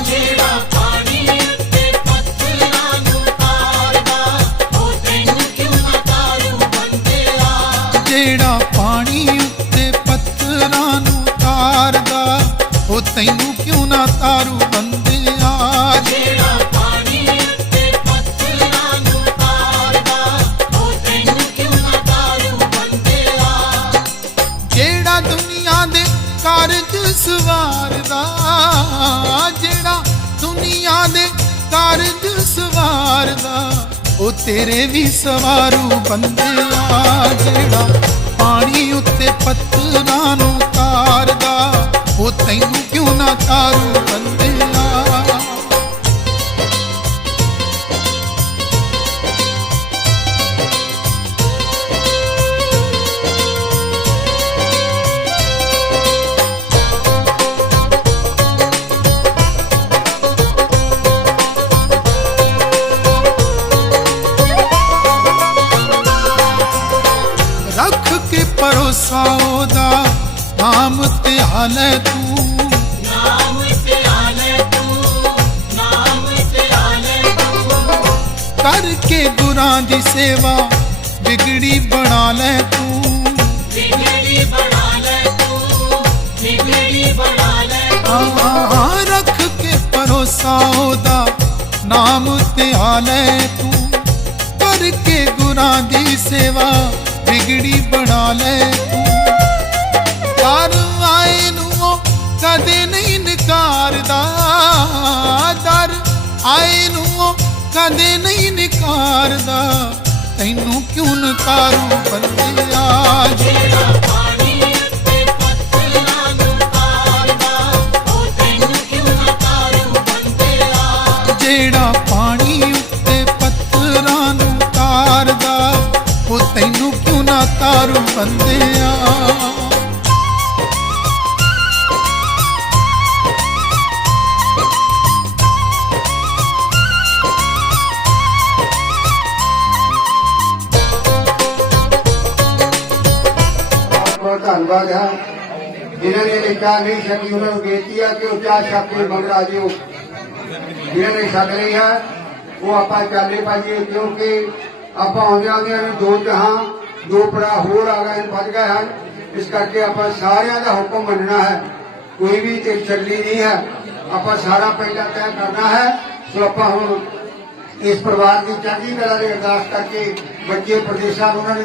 ਜਿਹੜਾ ਪਾਣੀ ਉੱਤੇ ਪੱਥਰਾਂ ਨੂੰ ਤਾਰਦਾ ਉਹ ਤੈਨੂੰ ਕਿਉਂ ਨਾ ਤਾਰੂ ਬੰਦਿਆ? ਜਿਹੜਾ ਪਾਣੀ ਉੱਤੇ ਪੱਥਰਾਂ ਨੂੰ ਤਾਰਦਾ ਉਹ ਤੈਨੂੰ ਕਿਉਂ ਨਾ ਤਾਰੂ ਬੰਦਿਆ? ਜਿਹੜਾ ਦੁਨੀਆ ਦੇ ਕਾਰਜ ਸਵਾਰਦਾ ਕਾਰਜ ਸਵਾਰਦਾ ਉਹ ਤੇਰੇ ਵੀ ਸਵਾਰੂ ਬੰਦਿਆ ਜਿਹੜਾ ਪਾਣੀ ਉੱਤੇ ਪੱਥਰਾਂ ਨੂੰ ਤਾਰਦਾ। ਉਹ ਤੈਨੂੰ ਕਿਉਂ ਨਾ ਤਾਰੂ ਬੰਦਿਆ ਉਹਦਾ ਨਾਮ ਧਿਆਲੇ ਤੂੰ। ਨਾਮ ਧਿਆਲੇ ਤੂੰ ਨਾਮ ਧਿਆਲੇ ਤੂੰ। ਕਰਕੇ ਗੁਰਾਂ ਦੀ ਸੇਵਾ ਵਿਗੜੀ ਬਣਾ ਲੈ ਤੂੰ। ਵਿਗੜੀ ਬਣਾ ਲੈ ਤੂੰ ਵਿਗੜੀ ਬਣਾ ਲੈ ਆ ਰੱਖ ਕੇ ਭਰੋਸਾ ਉਹਦਾ ਨਾਮ ਧਿਆਲੇ ਤੂੰ। ਕਰਕੇ ਗੁਰਾਂ ਦੀ ਸੇਵਾ ਵਿਗੜੀ ਬਣਾ ਲੈ ਤੂੰ ਦਰ ਆਏ ਨੂੰ ਕਦੇ ਨਹੀਂ ਨਕਾਰਦਾ। ਦਰ ਆਏ ਨੂੰ ਕਦੇ ਨਹੀਂ ਨਕਾਰਦਾ। ਤੈਨੂੰ ਕਿਉਂ ਨਕਾਰੂ ਬੰਦੇ? ਨਾ ਤਾਰੂ ਬਹੁਤ ਧੰਨਵਾਦ ਹੈ। ਜਿਨ੍ਹਾਂ ਨੇ ਲਿਖਿਆ, ਨਹੀਂ ਸਕੀ ਉਹਨਾਂ ਨੂੰ ਬੇਨਤੀ ਆ ਕਿ ਉਹ ਚਾਹ ਛੱਕ ਕੇ ਮੰਗਰਾ ਜਿਓ। ਜਿਨ੍ਹਾਂ ਨੇ ਛੱਕ ਲਈ ਹੈ, ਉਹ ਆਪਾਂ ਚਾਲੇ ਪਾਈਏ, ਕਿਉਂਕਿ ਆਪਾਂ ਆਉਂਦਿਆਂ ਆਉਂਦਿਆਂ ਵੀ ਦੋ ਜਹਾਂ ਦੋ ਪੜਾ ਹੋਰ ਆ ਗਏ ਹਨ ਵੱਜ ਗਏ ਹਨ। ਇਸ ਕਰਕੇ ਆਪਾਂ ਸਾਰਿਆਂ ਦਾ ਹੁਕਮ ਮੰਨਣਾ ਹੈ। ਕੋਈ ਵੀ ਤੇ ਚੱਲੀ ਨਹੀਂ ਹੈ, ਆਪਾਂ ਸਾਰਾ ਪਹਿਲਾਂ ਤੈਅ ਕਰਨਾ ਹੈ। ਸੋ ਆਪਾਂ ਹੁਣ ਇਸ ਪਰਿਵਾਰ ਦੀ ਚੜ੍ਹਦੀ ਤਰ੍ਹਾਂ ਦੀ ਅਰਦਾਸ ਕਰਕੇ ਬੱਚੇ, ਪ੍ਰਦੇਸ਼ਾਂ ਉਹਨਾਂ ਨੇ